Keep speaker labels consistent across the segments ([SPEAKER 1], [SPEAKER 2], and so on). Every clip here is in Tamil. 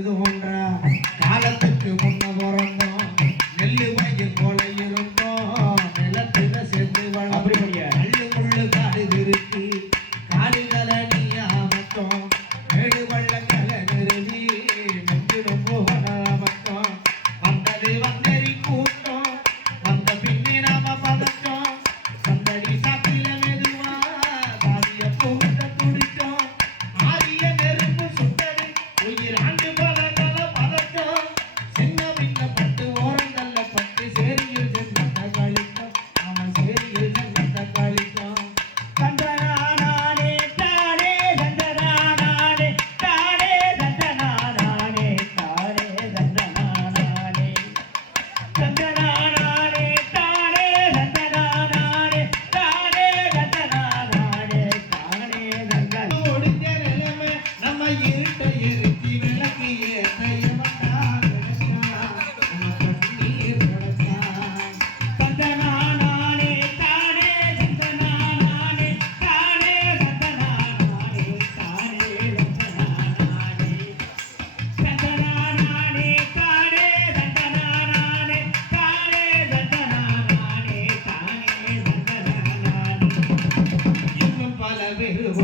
[SPEAKER 1] the home.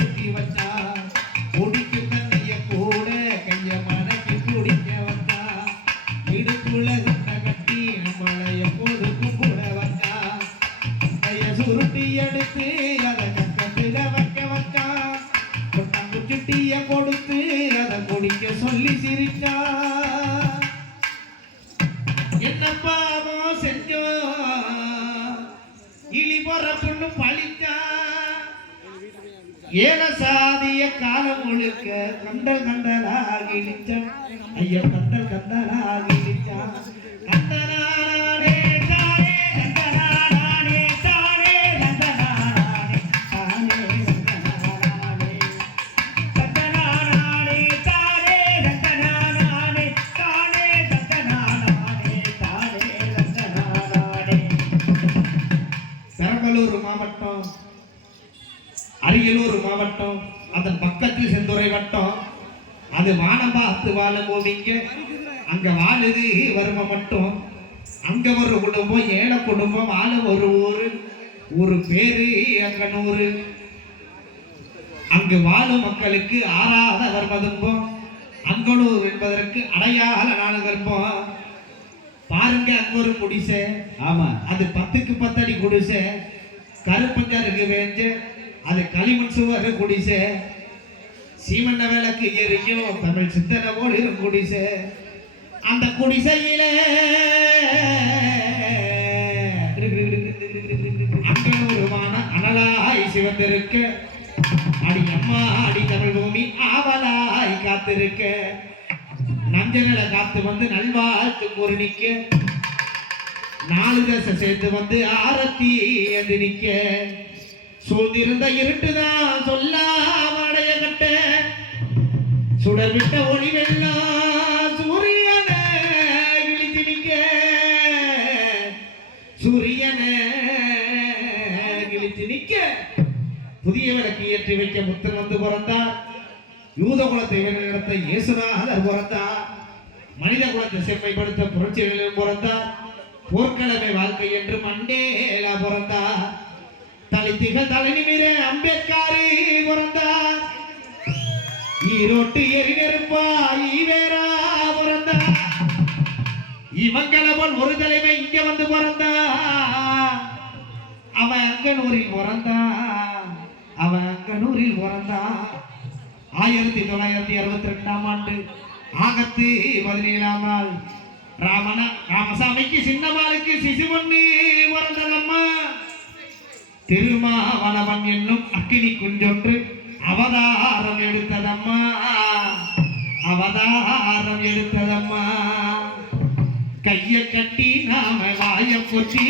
[SPEAKER 1] மக்களுக்கு வச்சா குடிக்கும் தண்ணிய கூட கைய மடக்கி குடிக்க வச்சா இடுப்புல குண்டை கட்டி நம்மளை எப்போதுக்கும் கூட வச்சா கைய சுருட்டி எடுத்து அதை கக்கத்துல வைக்க வச்சா கொட்டாங்குச்சி கொடுத்து அதை குடிக்க சொல்லி சிரிச்சா என்ன பாவம் செஞ்சோம் இழி பொண்ணு பழிச்சா ஏன சாதிய காலம் முழுக்க கண்டல் கண்டலாகி இழிச்சான் ஐயோ கண்டல் கண்டலாகி இழிச்சான் மாவட்டம் அதன் பக்கத்தில் செந்துறை வட்டம். அது வானபாத்து வாழும் பூமிங்க. அங்க வாழுது வறுமை மட்டும். அங்க ஒரு குடும்பம் ஏழை குடும்பம் வாழ ஒரு ஊரு. ஒரு பேரு அங்கனூரு. அங்கு வாழும் மக்களுக்கு ஆறாத வர்மதுன்பம் அங்கனூர் என்பதற்கு அடையாள நாடு கர்ப்பம் பாருங்க அங்க ஒரு குடிசை.
[SPEAKER 2] ஆமா.
[SPEAKER 1] அது பத்துக்கு பத்தடி குடிசை. கருப்பஞ்சாருக்கு வேஞ்சு. அது களிமண் சுவர் குடிசை. சீமண்ண விளக்கு எரியும். தமிழ் சித்தனை போல் இருக்கும் குடிசை. அந்த குடிசையில அங்கனூருமான அனலாய் சிவந்திருக்க. அடி அம்மா அடி தமிழ் பூமி ஆவலாய் காத்திருக்க. நஞ்சனல காத்து வந்து நல்வாழ்த்து கூறி நாலு தசை சேர்த்து வந்து ஆரத்தி அது நிற்க சூழ்ந்திருந்த இருட்டுதான் சொல்லாம அடைய கட்ட சுடர் விட்ட ஒளி வெள்ளம் சூரியனை விழித்து நிக்க சூரியனை விழித்து நிக்க புதிய விளக்கு ஏற்றி வைக்க புத்தன் வந்து பிறந்தார் யூத குலத்தை நடத்த இயேசுநாதர் பிறந்தார் மனித குலத்தை செம்மைப்படுத்த புரட்சிகளில் பிறந்தார் போர்க்கிழமை வாழ்க்கை என்று மண்டேலா பிறந்தார் தலித்திகள் தலை நிமிர அம்பேத்காரு பிறந்தார். ஈரோட்டு எரி நெருப்பா ஈவேரா பிறந்தார். இவங்களவன் ஒரு தலைமை இங்க வந்து பிறந்தா அவன் அங்கனூரில் பிறந்தான். அவன் அங்கனூரில் பிறந்தான். ஆயிரத்தி தொள்ளாயிரத்தி அறுபத்தி ரெண்டாம் ஆண்டு ஆகத்து பதினேழாம் நாள். ராமன ராமசாமிக்கு சின்னமாளுக்கு சிசு பொண்ணு பிறந்ததம்மா. திருமாவளவன் என்னும் அக்கினி குஞ்சொன்று அவதாரம் எடுத்ததம்மா. அவதாரம் எடுத்ததம்மா. கைய கட்டி நாம வாய பொற்றி